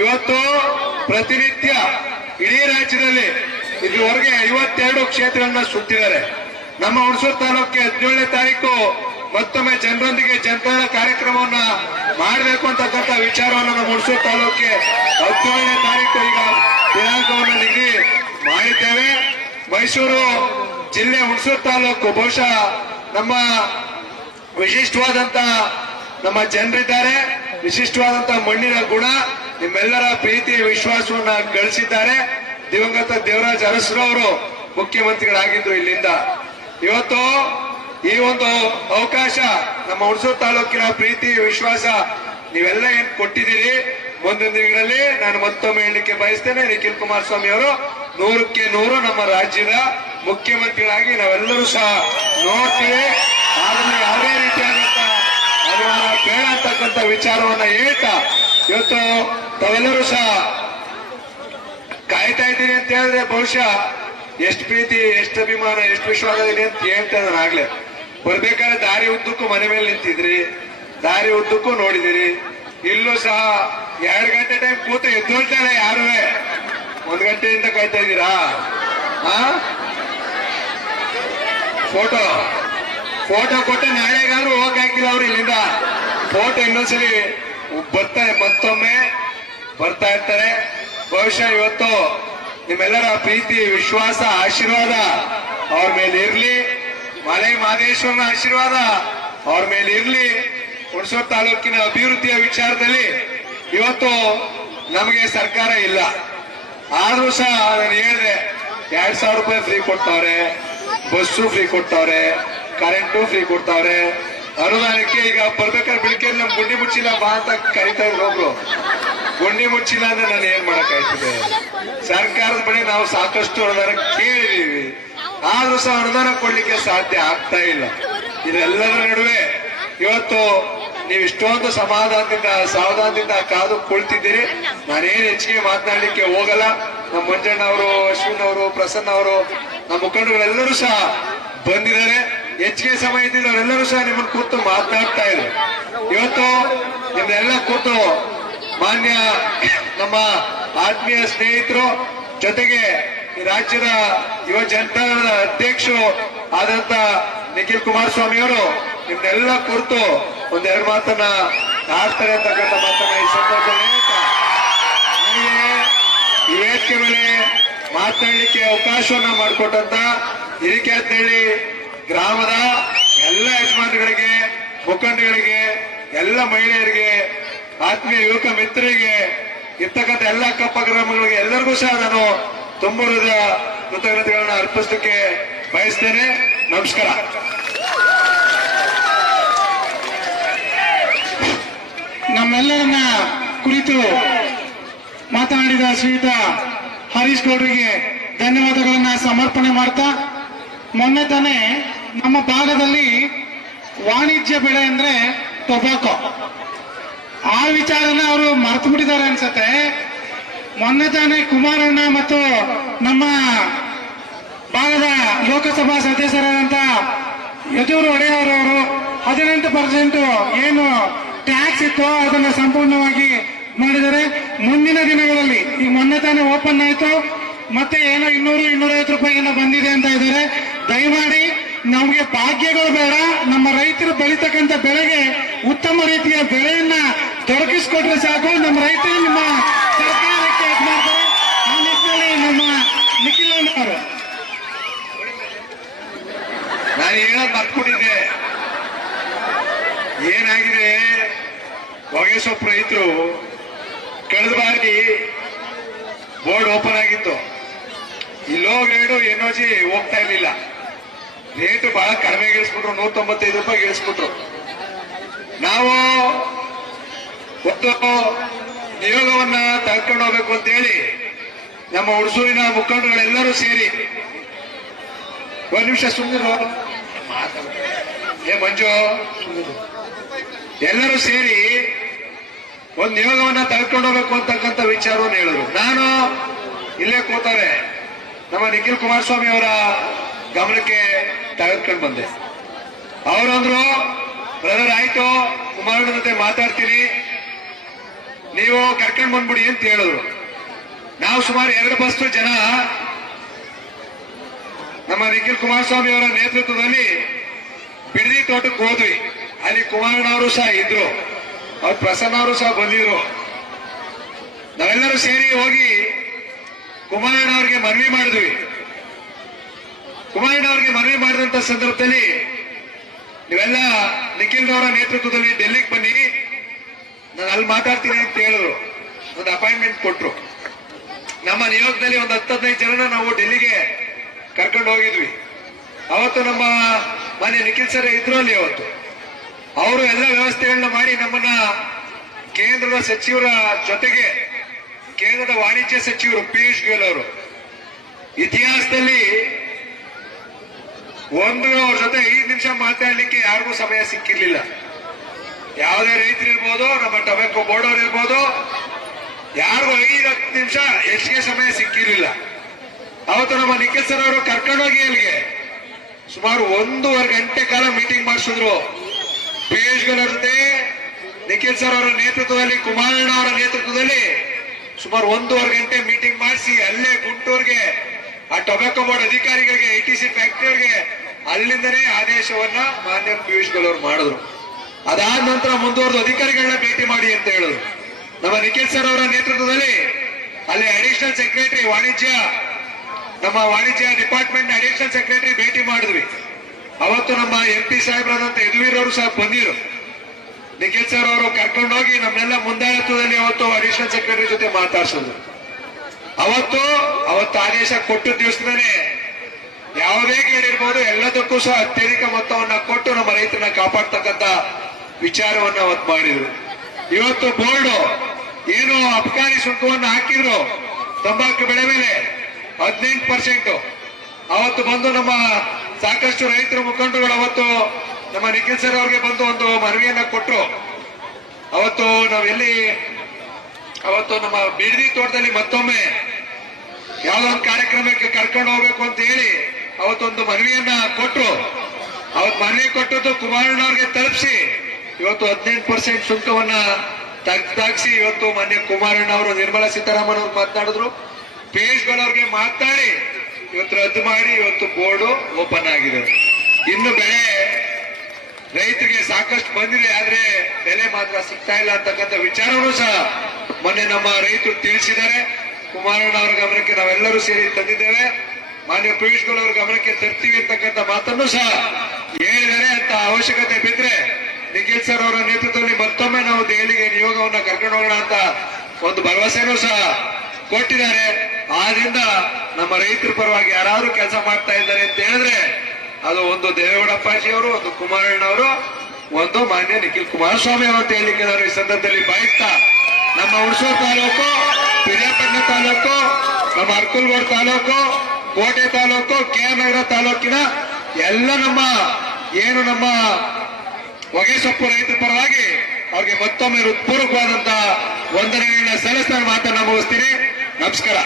ಇವತ್ತು ಪ್ರತಿನಿತ್ಯ ಇಡೀ ರಾಜ್ಯದಲ್ಲಿ ಇದುವರೆಗೆ 52 ಕ್ಷೇತ್ರಗಳನ್ನ ಸುತ್ತಿದ್ದಾರೆ. ನಮ್ಮ ಹುಣಸೂರು ತಾಲೂಕಿಗೆ 17ನೇ ತಾರೀಕು ಮತ್ತೊಮ್ಮೆ ಜನರೊಂದಿಗೆ ಜನತಾಳ ಕಾರ್ಯಕ್ರಮವನ್ನ ಮಾಡಬೇಕು ಅಂತಕ್ಕಂಥ ವಿಚಾರವನ್ನು ನಮ್ಮ ಹುಣಸೂರು ತಾಲೂಕಿಗೆ 17ನೇ ತಾರೀಕು ಈಗ ದಿನಾಂಕವನ್ನು ನಿಗದಿ ಮಾಡಿದ್ದೇವೆ. ಮೈಸೂರು ಜಿಲ್ಲೆ ಹುಣಸೂರು ತಾಲೂಕು ಬಹುಶಃ ನಮ್ಮ ವಿಶಿಷ್ಟವಾದಂತ ನಮ್ಮ ಜನರಿದ್ದಾರೆ, ವಿಶಿಷ್ಟವಾದಂತ ಮಣ್ಣಿನ ಗುಣ, ನಿಮ್ಮೆಲ್ಲರ ಪ್ರೀತಿ ವಿಶ್ವಾಸವನ್ನ ಗಳಿಸಿದ್ದಾರೆ. ದಿವಂಗತ ದೇವರಾಜ ಅರಸರವರು ಮುಖ್ಯಮಂತ್ರಿಗಳಾಗಿದ್ರು ಇಲ್ಲಿಂದ. ಇವತ್ತು ಈ ಒಂದು ಅವಕಾಶ ನಮ್ಮ ಹುಣಸೂರು ತಾಲೂಕಿನ ಪ್ರೀತಿ ವಿಶ್ವಾಸ ನೀವೆಲ್ಲ ಏನ್ ಕೊಟ್ಟಿದ್ದೀರಿ, ಮುಂದಿನ ದಿನಗಳಲ್ಲಿ ನಾನು ಮತ್ತೊಮ್ಮೆ ಹೇಳಲಿಕ್ಕೆ ಬಯಸ್ತೇನೆ, ನಿಖಿಲ್ ಕುಮಾರಸ್ವಾಮಿ ಅವರು 100ಕ್ಕೆ 100 ನಮ್ಮ ರಾಜ್ಯದ ಮುಖ್ಯಮಂತ್ರಿಗಳಾಗಿ ನಾವೆಲ್ಲರೂ ಸಹ ನೋಡ್ತೀವಿ. ಆದ್ರೆ ಯಾವುದೇ ರೀತಿಯಾದಂತ ಅನುಮಾನ ಬೇಡ ಅಂತಕ್ಕಂಥ ವಿಚಾರವನ್ನ ಹೇಳ್ತಾ ಇವತ್ತು ತಾವೆಲ್ಲರೂ ಸಹ ಕಾಯ್ತಾ ಇದ್ದೀನಿ ಅಂತ ಹೇಳಿದ್ರೆ ಬಹುಶಃ ಎಷ್ಟು ಪ್ರೀತಿ, ಎಷ್ಟು ಅಭಿಮಾನ, ಎಷ್ಟು ವಿಶ್ವಾಸ ಇದೆ ಅಂತ ಹೇಳ್ತಾ ನಾನು ಆಗ್ಲೇ ಬರ್ಬೇಕಾದ್ರೆ ದಾರಿ ಉದ್ದಕ್ಕೂ ಮನೆ ಮೇಲೆ ನಿಂತಿದ್ರಿ, ದಾರಿ ಉದ್ದಕ್ಕೂ ನೋಡಿದಿರಿ. ಇಲ್ಲೂ ಸಹ 2 ಗಂಟೆ ಟೈಮ್ ಕೂತು ಎದ್ದೊಳ್ತಾಳೆ ಯಾರುವೆ, 1 ಗಂಟೆಯಿಂದ ಕಾಯ್ತಾ ಇದ್ದೀರಾ? ಫೋಟೋ ಕೊಟ್ಟು ನಾಳೆಗಾದ್ರೂ ಹೋಗಕ್ ಹಾಕಿಲ್ಲ ಅವ್ರು ಇಲ್ಲಿಂದ. ಫೋಟೋ ಇನ್ನೊಂದ್ಸಲಿ ಬರ್ತಾರೆ, ಮತ್ತೊಮ್ಮೆ ಬರ್ತಾ ಇರ್ತಾರೆ. ಬಹುಶಃ ಇವತ್ತು ನಿಮ್ಮೆಲ್ಲರ ಪ್ರೀತಿ ವಿಶ್ವಾಸ ಆಶೀರ್ವಾದ ಅವ್ರ ಮೇಲೆ ಇರ್ಲಿ, ಮಲೆ ಮಹದೇಶ್ವರನ ಆಶೀರ್ವಾದ ಅವ್ರ ಮೇಲೆ ಇರ್ಲಿ. ಹುಣಸೂರು ತಾಲೂಕಿನ ಅಭಿವೃದ್ಧಿಯ ವಿಚಾರದಲ್ಲಿ ಇವತ್ತು ನಮಗೆ ಸರ್ಕಾರ ಇಲ್ಲ, ಆದ್ರೂ ಸಹ ನಾನು ಹೇಳಿದೆ 2000 ರೂಪಾಯಿ ಫ್ರೀ ಕೊಡ್ತಾವ್ರೆ, ಬಸ್ಸು ಫ್ರೀ ಕೊಡ್ತಾವ್ರೆ, ಕರೆಂಟು ಫ್ರೀ ಕೊಡ್ತಾವ್ರೆ. ಅನುದಾನಕ್ಕೆ ಈಗ ಬರ್ಬೇಕಾದ್ರೆ ಬೆಳಿಗ್ಗೆ ನಮ್ ಗುಂಡಿ ಮುಚ್ಚಿಲ್ಲ ಬಾ ಅಂತ ಕರಿತಾ ಇದ್ರು ಒಬ್ರು. ಗುಂಡಿ ಮುಚ್ಚಿಲ್ಲ ಅಂದ್ರೆ ನಾನು ಏನ್ ಮಾಡಕ್ಕಾಯ್ತದೆ? ಸರ್ಕಾರದ ಬಳಿ ನಾವು ಸಾಕಷ್ಟು ಅನುದಾನ ಕೇಳಿದೀವಿ, ಆದ್ರೂ ಸಹ ಅನುದಾನ ಕೊಡ್ಲಿಕ್ಕೆ ಸಾಧ್ಯ ಆಗ್ತಾ ಇಲ್ಲ. ಇದೆಲ್ಲದರ ನಡುವೆ ಇವತ್ತು ನೀವು ಇಷ್ಟೊಂದು ಸಮಾಧಾನದಿಂದ ಸಾವಧಾನದಿಂದ ಕಾದು ಕುಳಿತಿದ್ದೀರಿ. ನಾನೇನು ಹೆಚ್ಚಿಗೆ ಮಾತನಾಡ್ಲಿಕ್ಕೆ ಹೋಗಲ್ಲ. ನಮ್ಮ ಮಂಜಣ್ಣ ಅವರು, ಅಶ್ವಿನ್ ಅವರು, ಪ್ರಸನ್ನ ಅವರು, ನಮ್ಮ ಮುಖಂಡರುಗಳೆಲ್ಲರೂ ಸಹ ಬಂದಿದ್ದಾರೆ. ಹೆಚ್ಚಿಗೆ ಸಮಯ ಇದ್ದಿದ್ದು ಅವರೆಲ್ಲರೂ ಸಹ ನಿಮ್ಮನ್ನು ಕೂತು ಮಾತನಾಡ್ತಾ ಇದ್ರು. ಇವತ್ತು ನಿಮ್ಮೆಲ್ಲ ಕೂತು ಮಾನ್ಯ ನಮ್ಮ ಆತ್ಮೀಯ ಸ್ನೇಹಿತರು ಜೊತೆಗೆ ಈ ರಾಜ್ಯದ ಯುವ ಜನತಾದಳದ ಅಧ್ಯಕ್ಷರು ಆದಂತ ನಿಖಿಲ್ ಕುಮಾರಸ್ವಾಮಿ ಅವರು ನಿಮ್ನೆಲ್ಲ ಕುರಿತು 1-2 ಮಾತನ್ನ ಆಡ್ತಾರೆ ಅಂತಕ್ಕಂಥ ಮಾತನ್ನ ಈ ಸಂದರ್ಭದಲ್ಲಿ ನನಗೆ ಈ ವೇದಿಕೆ ಮೇಲೆ ಮಾತನಾಡಲಿಕ್ಕೆ ಅವಕಾಶವನ್ನ ಮಾಡಿಕೊಟ್ಟಂತ ಹಿರಿಕೆಹಳ್ಳಿ ಗ್ರಾಮದ ಎಲ್ಲ ಯಜಮಾನರಿಗೆ, ಮುಖಂಡಗಳಿಗೆ, ಎಲ್ಲ ಮಹಿಳೆಯರಿಗೆ, ಆತ್ಮೀಯ ಯುವಕ ಮಿತ್ರರಿಗೆ, ಇರ್ತಕ್ಕಂಥ ಎಲ್ಲ ಅಕ್ಕಪ್ಪ ಗ್ರಾಮಗಳಿಗೆ ಎಲ್ಲರಿಗೂ ಸಹ ನಾನು ತುಂಬ ಹೃದಯ ಕೃತಜ್ಞತೆಗಳನ್ನ ಅರ್ಪಿಸಲಿಕ್ಕೆ ಬಯಸ್ತೇನೆ. ನಮಸ್ಕಾರ. ನಮ್ಮೆಲ್ಲರನ್ನ ಕುರಿತು ಮಾತನಾಡಿದ ಶ್ರೀಯುತ ಹರೀಶ್ ಗೌಡರಿಗೆ ಧನ್ಯವಾದಗಳನ್ನ ಸಮರ್ಪಣೆ ಮಾಡ್ತಾ, ಮೊನ್ನೆ ತಾನೇ ನಮ್ಮ ಭಾಗದಲ್ಲಿ ವಾಣಿಜ್ಯ ಬೆಳೆ ಅಂದ್ರೆ ಟೊಬ್ಯಾಕೋ, ಆ ವಿಚಾರನ ಅವರು ಮರೆತು ಬಿಟ್ಟಿದ್ದಾರೆ ಅನ್ಸತ್ತೆ. ಮೊನ್ನೆ ತಾನೇ ಕುಮಾರಣ್ಣ ಮತ್ತು ನಮ್ಮ ಭಾಗದ ಲೋಕಸಭಾ ಸದಸ್ಯರಾದಂತ ಯದೂರು ಒಡೆಯವರವರು 18% ಏನು ಟ್ಯಾಕ್ಸ್ ಇತ್ತು ಅದನ್ನು ಸಂಪೂರ್ಣವಾಗಿ ಮಾಡಿದರೆ ಮುಂದಿನ ದಿನಗಳಲ್ಲಿ ಈಗ ಮೊನ್ನೆ ತಾನೇ ಓಪನ್ ಆಯ್ತು, ಮತ್ತೆ ಏನೋ 200-250 ರೂಪಾಯಿನ ಬಂದಿದೆ ಅಂತ ಇದ್ದಾರೆ. ದಯಮಾಡಿ ನಮಗೆ ಭಾಗ್ಯಗಳು ಬೇಡ, ನಮ್ಮ ರೈತರು ಬೆಳೀತಕ್ಕಂಥ ಬೆಳೆಗೆ ಉತ್ತಮ ರೀತಿಯ ಬೆಳೆಯನ್ನ ದೊರಕಿಸಿಕೊಟ್ರೆ ಸಾಕು. ನಮ್ಮ ರೈತರು ನಿಮ್ಮ ಸರ್ಕಾರಕ್ಕೆ ಇದು ಮಾಡ್ತಾರೆ. ಆ ನಿಟ್ಟಿನಲ್ಲಿ ನಮ್ಮ ನಿಖಿಲ್ ಅವರು ನಾನು ಹೇಳೋದು ಮರ್ತ್ಬಿಟ್ಟಿದ್ದೆ. ಏನಾಗಿದೆ, ಹೊಗೆಸೊಪ್ಪು ರೈತರು ಕಳೆದ ಬಾರಿ ಬೋರ್ಡ್ ಓಪನ್ ಆಗಿತ್ತು, ಇಲ್ಲೋ ಗ್ರೇಡು NOG ಹೋಗ್ತಾ ಇರ್ಲಿಲ್ಲ. ರೇಟ್ ಬಹಳ ಕಡಿಮೆ ಇಳಿಸ್ಬಿಟ್ರು, 195 ರೂಪಾಯಿ ಇಳಿಸ್ಬಿಟ್ರು. ನಾವು ಒಂದು ನಿಯೋಗವನ್ನ ತಳ್ಕೊಂಡು ಹೋಗ್ಬೇಕು ಅಂತ ಹೇಳಿ ನಮ್ಮ ಹುಣಸೂರಿನ ಮುಖಂಡರುಗಳೆಲ್ಲರೂ ಸೇರಿ, 1 ನಿಮಿಷ ಸುಮ್ಮನೆ ಮಂಜು, ಎಲ್ಲರೂ ಸೇರಿ ಒಂದು ನಿಯೋಗವನ್ನ ತಳ್ಕೊಂಡು ಹೋಗ್ಬೇಕು ಅಂತಕ್ಕಂಥ ವಿಚಾರವನ್ನು ಹೇಳಿದ್ರು. ನಾನು ಇಲ್ಲೇ ಕೂತವ್ರೆ ನಮ್ಮ ನಿಖಿಲ್ ಕುಮಾರಸ್ವಾಮಿ ಅವರ ಗಮನಕ್ಕೆ ತೆಗೆದುಕೊಂಡು ಬಂದೆ. ಅವರಂದ್ರು, ಬ್ರದರ್ ಆಯ್ತು, ಕುಮಾರಣ್ಣ ಜೊತೆ ಮಾತಾಡ್ತೀನಿ, ನೀವು ಕರ್ಕೊಂಡ್ ಬಂದ್ಬಿಡಿ ಅಂತ ಹೇಳಿದ್ರು. ನಾವು ಸುಮಾರು 2 ಬಸ್ ಜನ ನಮ್ಮ ನಿಖಿಲ್ ಕುಮಾರಸ್ವಾಮಿ ಅವರ ನೇತೃತ್ವದಲ್ಲಿ ಬಿಡದಿ ತೋಟಕ್ಕೆ ಹೋದ್ವಿ. ಅಲ್ಲಿ ಕುಮಾರಣ್ಣವರು ಸಹ ಇದ್ರು, ಅವ್ರು ಪ್ರಸನ್ನ ಅವರು ಸಹ ಬಂದಿದ್ರು. ನಾವೆಲ್ಲರೂ ಸೇರಿ ಹೋಗಿ ಕುಮಾರಣ್ಣವ್ರಿಗೆ ಮನವಿ ಮಾಡಿದ್ವಿ. ಕುಮಾರಣ್ಣವ್ರಿಗೆ ಮನವಿ ಮಾಡಿದಂತ ಸಂದರ್ಭದಲ್ಲಿ ನೀವೆಲ್ಲ ನಿಖಿಲ್ನವರ ನೇತೃತ್ವದಲ್ಲಿ ಡೆಲ್ಲಿಗೆ ಬನ್ನಿ, ನಾನು ಅಲ್ಲಿ ಮಾತಾಡ್ತೀನಿ ಅಂತ ಹೇಳಿದ್ರು. ಒಂದು ಅಪಾಯಿಂಟ್ಮೆಂಟ್ ಕೊಟ್ರು. ನಮ್ಮ ನಿಯೋಗದಲ್ಲಿ ಒಂದು 10-15 ಜನ ನಾವು ಡೆಲ್ಲಿಗೆ ಕರ್ಕೊಂಡು ಹೋಗಿದ್ವಿ. ಅವತ್ತು ನಮ್ಮ ಮನೆ ನಿಖಿಲ್ ಸರ್ ಇದ್ರು ಅಲ್ಲಿ. ಅವತ್ತು ಅವರು ಎಲ್ಲ ವ್ಯವಸ್ಥೆಗಳನ್ನ ಮಾಡಿ ನಮ್ಮನ್ನ ಕೇಂದ್ರದ ಸಚಿವರ ಜೊತೆಗೆ ಕೇಂದ್ರದ ವಾಣಿಜ್ಯ ಸಚಿವರು ಪಿಯೂಷ್ ಗೋಯಲ್ ಅವರು ಇತಿಹಾಸದಲ್ಲಿ ಅವ್ರ ಜೊತೆ 5 ನಿಮಿಷ ಮಾತಾಡ್ಲಿಕ್ಕೆ ಯಾರಿಗೂ ಸಮಯ ಸಿಕ್ಕಿರ್ಲಿಲ್ಲ. ಯಾವುದೇ ರೈತರು ಇರ್ಬೋದು, ನಮ್ಮ ಟೊಬ್ಯಾಕೋ ಬೋರ್ಡ್ ಅವ್ರು ಇರ್ಬೋದು, ಯಾರಿಗೂ 5-10 ನಿಮಿಷ ಹೆಚ್ಚಿಗೆ ಸಮಯ ಸಿಕ್ಕಿರಲಿಲ್ಲ. ಅವತ್ತು ನಮ್ಮ ನಿಖಿಲ್ ಸರ್ ಅವರು ಕರ್ಕೊಂಡೋಗಿ ಅಲ್ಲಿಗೆ ಸುಮಾರು 1.5 ಗಂಟೆ ಕಾಲ ಮೀಟಿಂಗ್ ಮಾಡಿಸಿದ್ರು. ಪಿಯೂಷ್ ಗೋಯಲ್ ಅವ್ರ ಜೊತೆ ನಿಖಿಲ್ ಸರ್ ಅವರ ನೇತೃತ್ವದಲ್ಲಿ, ಕುಮಾರಣ್ಣ ಅವರ ನೇತೃತ್ವದಲ್ಲಿ ಸುಮಾರು 1.5 ಗಂಟೆ ಮೀಟಿಂಗ್ ಮಾಡಿಸಿ ಅಲ್ಲೇ ಗುಂಟೂರ್ಗೆ ಆ ಟೊಬ್ಯಾಕೋ ಬೋರ್ಡ್ ಅಧಿಕಾರಿಗಳಿಗೆ, ಐಟಿಸಿ ಫ್ಯಾಕ್ಟರಿಯವರಿಗೆ ಅಲ್ಲಿಂದನೇ ಆದೇಶವನ್ನ ಮಾನ್ಯ ಪಿಯೂಷ್ ಗೋಯಲ್ ಅವರು ಮಾಡಿದ್ರು. ಅದಾದ ನಂತರ ಮುಂದುವರೆದು ಅಧಿಕಾರಿಗಳನ್ನ ಭೇಟಿ ಮಾಡಿ ಅಂತ ಹೇಳಿದ್ರು. ನಮ್ಮ ನಿಖಿಲ್ ಸರ್ ಅವರ ನೇತೃತ್ವದಲ್ಲಿ ಅಲ್ಲಿ ಅಡಿಷನಲ್ ಸೆಕ್ರೆಟರಿ ನಮ್ಮ ವಾಣಿಜ್ಯ ಡಿಪಾರ್ಟ್ಮೆಂಟ್ ಅಡಿಷನಲ್ ಸೆಕ್ರೆಟರಿ ಭೇಟಿ ಮಾಡಿದ್ವಿ. ಅವತ್ತು ನಮ್ಮ MP ಸಾಹೇಬರಾದಂತ ಯದುವೀರ್ ಅವರು ಸಹ ಬಂದಿರು. ನಿಖಿಲ್ ಸರ್ ಅವರು ಕರ್ಕೊಂಡೋಗಿ ನಮ್ಮೆಲ್ಲ ಮುಂದಾಳತ್ವದಲ್ಲಿ ಅವತ್ತು ಅಡಿಷನಲ್ ಸೆಕ್ರೆಟರಿ ಜೊತೆ ಮಾತಾಡ್ಸಿದ್ರು. ಅವತ್ತು ಆದೇಶ ಕೊಟ್ಟ ದಿವಸದಲ್ಲೇ ಯಾವುದೇ ಕೇಳಿರ್ಬೋದು ಎಲ್ಲದಕ್ಕೂ ಸಹ ಅತ್ಯಧಿಕ ಮೊತ್ತವನ್ನ ಕೊಟ್ಟು ನಮ್ಮ ರೈತರನ್ನ ಕಾಪಾಡ್ತಕ್ಕಂತ ವಿಚಾರವನ್ನ ಅವತ್ತು ಮಾಡಿದ್ರು. ಇವತ್ತು ಬೋರ್ಡ್ ಏನು ಅಬಕಾರಿ ಸುಂಕವನ್ನು ಹಾಕಿದ್ರು ತಂಬಾಕು ಬೆಳೆ ಮೇಲೆ 18%, ಅವತ್ತು ಬಂದು ನಮ್ಮ ಸಾಕಷ್ಟು ರೈತರ ಮುಖಂಡರುಗಳು ಅವತ್ತು ನಮ್ಮ ನಿಖಿಲ್ ಸರ್ ಅವ್ರಿಗೆ ಬಂದು ಒಂದು ಮನವಿಯನ್ನ ಕೊಟ್ಟರು. ಅವತ್ತು ನಮ್ಮ ಬಿಡದಿ ತೋಟದಲ್ಲಿ ಮತ್ತೊಮ್ಮೆ ಯಾವ್ದೊಂದು ಕಾರ್ಯಕ್ರಮಕ್ಕೆ ಕರ್ಕೊಂಡು ಹೋಗ್ಬೇಕು ಅಂತ ಹೇಳಿ ಅವತ್ತೊಂದು ಮನವಿಯನ್ನ ಕೊಟ್ಟರು. ಅವತ್ತು ಮನವಿ ಕೊಟ್ಟದ್ದು ಕುಮಾರಣ್ಣವ್ರಿಗೆ ತಲುಪಿಸಿ ಇವತ್ತು 18% ಶುಲ್ಕವನ್ನ ತಗ್ಗಿಸಿ ಇವತ್ತು ಮಾನ್ಯ ಕುಮಾರಣ್ಣ ಅವರು, ನಿರ್ಮಲಾ ಸೀತಾರಾಮನ್ ಅವರು ಮಾತನಾಡಿದ್ರು. ಪಿಯೂಷ್ ಗೋಯಲ್ ಅವ್ರಿಗೆ ಮಾತನಾಡಿ ಇವತ್ತು ರದ್ದು ಮಾಡಿ ಇವತ್ತು ಬೋರ್ಡು ಓಪನ್ ಆಗಿದೆ. ಇನ್ನು ಬೆಳೆ ರೈತರಿಗೆ ಸಾಕಷ್ಟು ಬಂದಿದೆ, ಆದ್ರೆ ಬೆಲೆ ಮಾತ್ರ ಸಿಗ್ತಾ ಇಲ್ಲ ಅಂತಕ್ಕಂಥ ವಿಚಾರವೂ ಸಹ ಮೊನ್ನೆ ನಮ್ಮ ರೈತರು ತಿಳಿಸಿದ್ದಾರೆ. ಕುಮಾರಣ್ಣ ಅವರ ಗಮನಕ್ಕೆ ನಾವೆಲ್ಲರೂ ಸೇರಿ ತಂದಿದ್ದೇವೆ. ಮಾನ್ಯ ಪಿಯೂಷ್ ಗೋಯಲ್ ಅವರ ಗಮನಕ್ಕೆ ತರ್ತೀವಿ ಅಂತಕ್ಕಂಥ ಮಾತನ್ನು ಸಹ ಹೇಳಿದರೆ ಅಂತ ಅವಶ್ಯಕತೆ ಬಿದ್ರೆ ನಿಖಿಲ್ ಸರ್ ಅವರ ನೇತೃತ್ವದಲ್ಲಿ ಮತ್ತೊಮ್ಮೆ ನಾವು ದೆಹಲಿಗೆ ನಿಯೋಗವನ್ನ ಕರ್ಕೊಂಡು ಹೋಗೋಣ ಅಂತ ಒಂದು ಭರವಸೆನೂ ಸಹ ಕೊಟ್ಟಿದ್ದಾರೆ. ಆದ್ರಿಂದ ನಮ್ಮ ರೈತರ ಪರವಾಗಿ ಯಾರಾದ್ರೂ ಕೆಲಸ ಮಾಡ್ತಾ ಇದ್ದಾರೆ ಅಂತ ಹೇಳಿದ್ರೆ ಅದು ಒಂದು ದೇವೇಗೌಡಪ್ಪಾಜಿ ಅವರು, ಒಂದು ಕುಮಾರಣ್ಣ ಅವರು, ಒಂದು ಮಾನ್ಯ ನಿಖಿಲ್ ಕುಮಾರಸ್ವಾಮಿ ಅವರು ಅಂತ ಹೇಳಿಕ್ಕೆ ನಾನು ಈ ಸಂದರ್ಭದಲ್ಲಿ ಬಯಸ್ತಾ, ನಮ್ಮ ಹುಣಸೂರು ತಾಲೂಕು, ಪಿರಿಯಾಪಟ್ಟಣ ತಾಲೂಕು, ನಮ್ಮ ಅರ್ಕಲ್ಗೋಡ್ ತಾಲೂಕು, ಕೋಟೆ ತಾಲೂಕು, KR ನಗರ ತಾಲೂಕಿನ ಎಲ್ಲ ನಮ್ಮ ಹೊಗೆಸೊಪ್ಪು ರೈತರ ಪರವಾಗಿ ಅವ್ರಿಗೆ ಮತ್ತೊಮ್ಮೆ ಹೃತ್ಪೂರ್ವಕವಾದಂತಹ ವಂದನೆಗಳನ್ನ ಸಲ್ಲಿಸ್ತಾ ಮಾತನ್ನ ಮುಗಿಸ್ತೀನಿ. ನಮಸ್ಕಾರ.